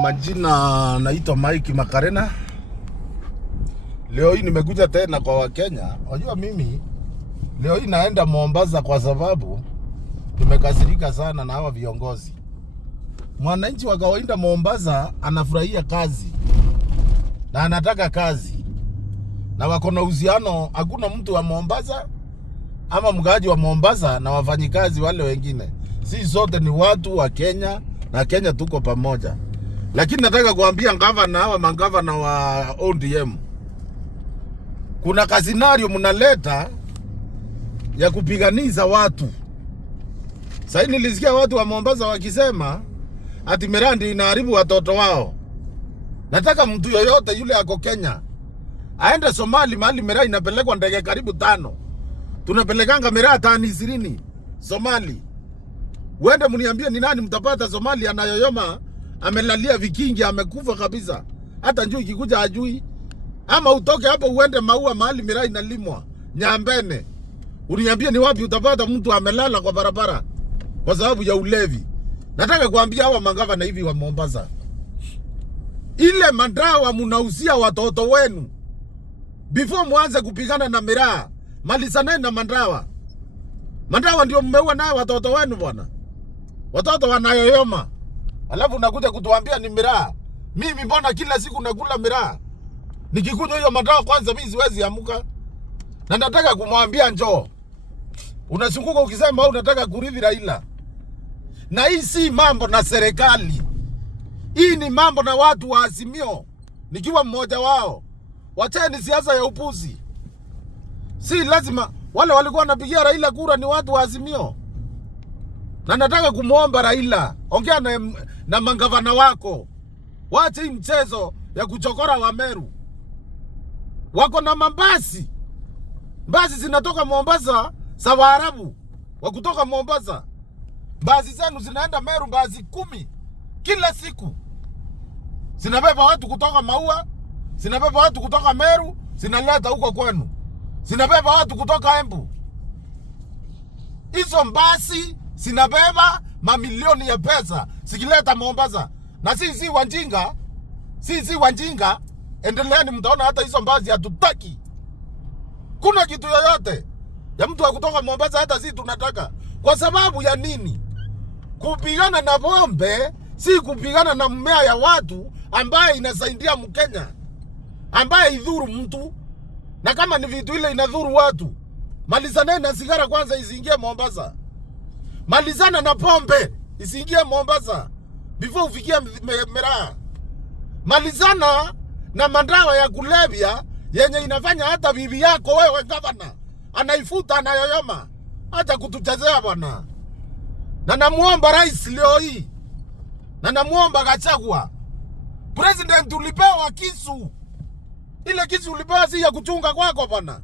Majina naitwa Mike Makarena. Leo hii nimekuja tena kwa Wakenya. Unajua mimi leo hii naenda Mombasa kwa sababu nimekasirika sana na hawa viongozi. Mwananchi wa kawaida Mombasa anafurahia kazi na anataka kazi, na wako na uhusiano. Hakuna mtu wa Mombasa ama mgaaji wa Mombasa na wafanyikazi wale wengine. Sisi sote ni watu wa Kenya na Kenya tuko pamoja. Lakini nataka kuambia gavana hawa magavana wa ODM, kuna kasinario mnaleta ya kupiganisha watu. Sasa nilisikia watu wa Mombasa wakisema ati Mirandi inaharibu watoto wao. Nataka mtu yoyote yule ako Kenya aende Somali, mahali Mirandi inapelekwa ndege karibu 5. Tunapelekanga Mirandi 20 Somali. Uende mniambie ni nani mtapata Somali anayoyoma amelalia vikingi, amekufa kabisa, hata njui ikikuja ajui. Ama utoke hapo uende Maua mahali miraa inalimwa Nyambene, uniambie ni wapi utapata mtu amelala kwa barabara kwa sababu ya ulevi. Nataka kuambia hawa magavana hivi wa Mombasa, ile madawa mnauzia watoto wenu, before muanze kupigana na miraa, malizaneni na madawa. Madawa ndio mmeua nayo watoto wenu bwana. Watoto wanayoyoma, alafu nakuja kutuambia ni miraa. Mimi mbona kila siku nakula miraa? Nikikunywa hiyo madawa kwanza mimi siwezi amuka. Na nataka kumwambia njoo. Unasunguka ukisema unataka kurithi Raila. Na hii si mambo na serikali. Hii ni mambo na watu wa Azimio. Nikiwa mmoja wao. Wacheni siasa ya upuzi. Si lazima wale walikuwa wanapigia Raila kura ni watu wa Azimio. Na nataka kumuomba Raila, ongea na mangavana wako. Waache hii mchezo ya kuchokora wa Meru. Wako na mabasi. Basi zinatoka Mombasa za Waarabu. Wa kutoka Mombasa. Basi zenu zinaenda Meru, basi 10 kila siku. Zinabeba watu kutoka Maua, zinabeba watu kutoka Meru, zinaleta huko kwenu. Zinabeba watu kutoka Embu. Hizo basi zinabeba mamilioni ya pesa sikileta Mombasa. Na sisi wanjinga, sisi wanjinga, endeleeni mtaona hata hizo mbazi hatutaki. Kuna kitu yoyote ya mtu wa kutoka Mombasa hata sisi tunataka. Kwa sababu ya nini? Kupigana na bombe si kupigana na mmea ya watu ambaye inasaidia Mkenya, ambaye idhuru mtu. Na kama ni vitu ile inadhuru watu, malizaneni na sigara kwanza isiingie Mombasa. Malizana na pombe isiingie Mombasa before ufikie miraa. Malizana na madawa ya kulevya yenye inafanya hata bibi yako wewe gavana anaifuta anayoyoma. Acha kutuchezea bwana. Na namuomba rais leo hii, na namuomba Gachagua, president ulipewa kisu. Ile kisu ulipewa si ya kuchunga kwako bwana,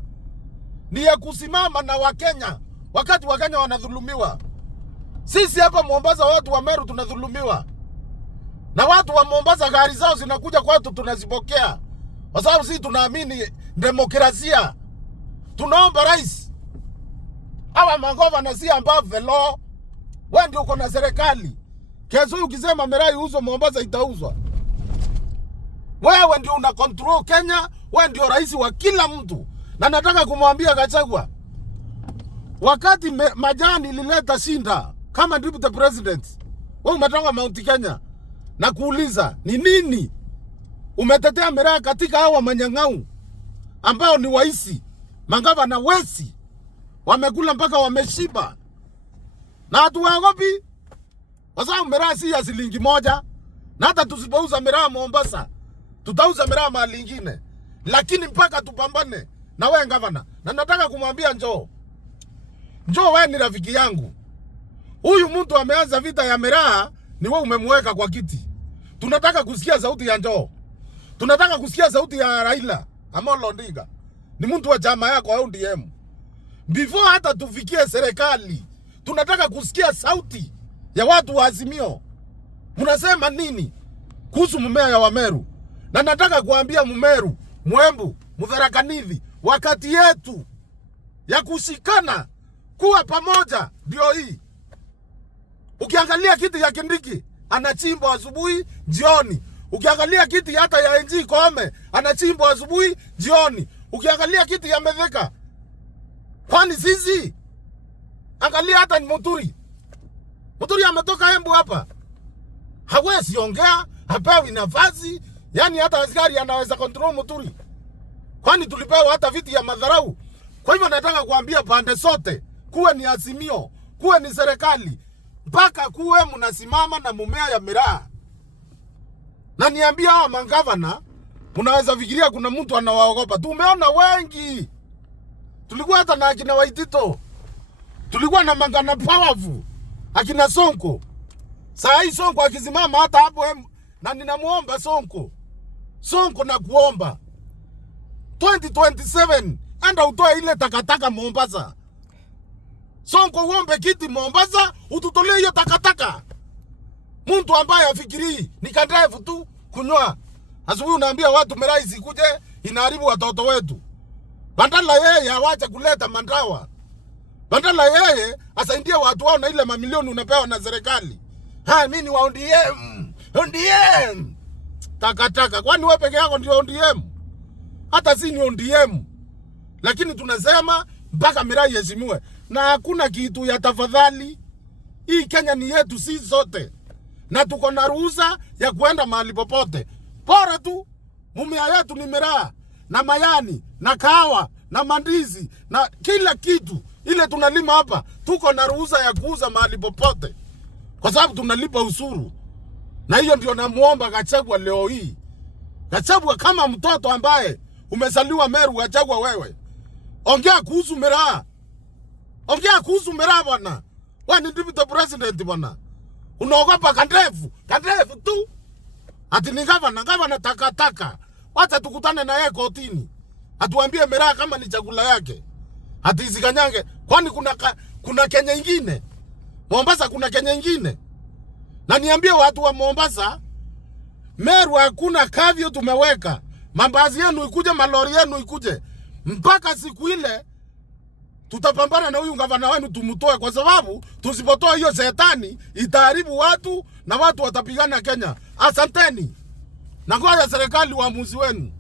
ni ya kusimama na Wakenya wakati Wakenya wanadhulumiwa. Sisi hapa Mombasa watu wa Meru tunadhulumiwa. Na watu wa Mombasa gari zao zinakuja kwetu tunazipokea. Kwa sababu sisi tunaamini demokrasia. Tunaomba rais, hawa magavana si above the law. Wewe ndio uko na serikali. Kesho ukisema miraa iuzwe Mombasa itauzwa. Wewe ndio una control Kenya, wewe ndio rais wa kila mtu. Na nataka kumwambia Gachagua, wakati majani ilileta shinda kama deputy president, wewe umetoka Mount Kenya na kuuliza ni nini umetetea miraa katika hawa manyang'au ambao ni waisi, magavana wesi, wamekula mpaka wameshiba. Na hatuwaogopi kwa sababu miraa si ya shilingi 1. Na hata tusipouza miraa Mombasa, tutauza miraa mahali ingine. Lakini mpaka tupambane na wewe gavana. Na nataka kumwambia njoo. Njoo, wewe ni rafiki yangu. Huyu mtu ameanza vita ya miraa, ni wewe umemweka kwa kiti. Tunataka kusikia sauti ya njoo. Tunataka kusikia sauti ya Raila Amolo Odinga. Ni mtu wa chama yako au ODM. Before hata tufikie serikali, tunataka kusikia sauti ya watu wa Azimio. Mnasema nini kuhusu mmea ya Wameru? Na nataka kuambia Mmeru, Mwembu, Mutharaka Nithi, wakati yetu ya kushikana kuwa pamoja ndio hii. Ukiangalia kiti ya Kindiki anachimbwa asubuhi jioni. Ukiangalia kiti hata ya NG Koome anachimbwa asubuhi jioni. Ukiangalia kiti ya Mithika, kwani sisi? Angalia hata ni Muturi. Muturi ametoka Embu hapa. Hawezi ongea, hapewi nafasi. Yani hata askari anaweza control Muturi. Kwani tulipewa hata viti ya madharau. Kwa hivyo nataka kuambia pande sote, kuwe ni Azimio, kuwe ni serikali, mpaka kuwe mnasimama na mumea ya miraa. Na niambia hawa mangavana, unaweza fikiria kuna mtu anawaogopa. Tumeona wengi. Tulikuwa hata na akina Waitito. Tulikuwa na Mangana Powerful, akina Sonko. Saa hii Sonko akisimama hata hapo na ninamuomba Sonko na kuomba 2027 anda utoe ile takataka Mombasa. Sonko uombe kiti Mombasa, ututolee hiyo takataka. Mtu ambaye afikiri ni kadrive tu kunywa. Asubuhi unaambia watu miraa isikuje, inaharibu watoto wetu. Badala yeye awache kuleta mandawa. Badala yeye asaidie watu wao na ile mamilioni unapewa na serikali. Mimi ni wa ODM. Takataka. Kwani wewe peke yako ndio ODM? Hata si ni ODM. Lakini tunasema mpaka miraa iheshimiwe. Na hakuna kitu ya tafadhali. Hii Kenya ni yetu sisi zote. Na tuko na ruhusa ya kuenda mahali popote. Bora tu mumea yetu ni miraa na mayani na kahawa na mandizi na kila kitu ile tunalima hapa. Tuko na ruhusa ya kuuza mahali popote, kwa sababu tunalipa ushuru. Na hiyo ndio namuomba Gachagua leo hii. Gachagua, kama mtoto ambaye umezaliwa Meru, Gachagua wewe, ongea kuhusu miraa. Ongea kuhusu miraa bwana. Wewe ni deputy president bwana. Unaogopa kandefu tu. Ati ni gavana takataka. Wacha tukutane na yeye kotini. Atuambie miraa kama ni chakula yake. Ati isikanyange. Kwani kuna Kenya ingine? Mombasa kuna Kenya ingine? Na niambie watu wa Mombasa, Meru hakuna kavyo tumeweka. Mabasi yenu ikuje, malori yenu ikuje. Mpaka siku ile tutapambana na huyu gavana wenu tumutoe, kwa sababu tusipotoa hiyo shetani itaharibu watu na watu watapigana Kenya. Asanteni. Na ngoja serikali uamuzi wenu.